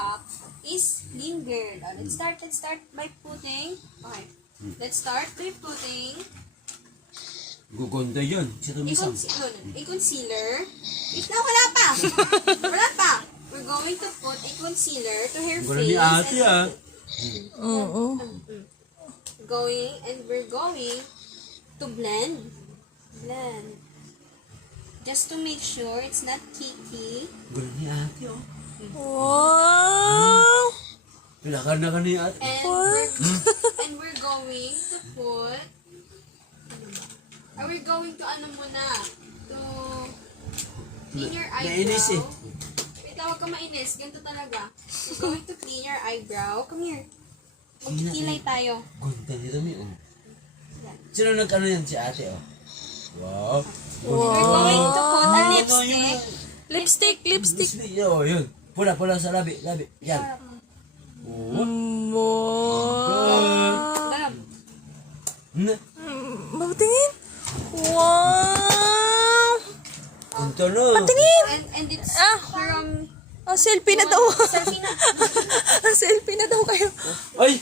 makeup is clean girl. Let's start by putting, okay. Let's start by putting Guganda yan. Si Tumisang. a concealer. Wait na, wala pa. Wala pa. We're going to put a concealer to her Gula face. ni ate ah. Oo. We're going to blend. Just to make sure it's not kicky. Gula ni ate oh. Wow! Pilakar na ka ni ate. And we're going to put, we're going to ano muna, to clean your eyebrow. Nainis eh. Wait, huwag ka mainis. Ganito talaga. We're going to clean your eyebrow. Come here. Magkikilay tayo. Gunda ni Tumi oh. Sino nag-ano yan si ate oh? Wow. We're going to put a lipstick. Lipstick. Oh, yun. Pula sa labi. Yan. Oh. Lab. Mabutingin. Wow! Kunto no. Tingin! And it's from Selfie na daw. Selfie na. Selfie na daw kayo. Ay!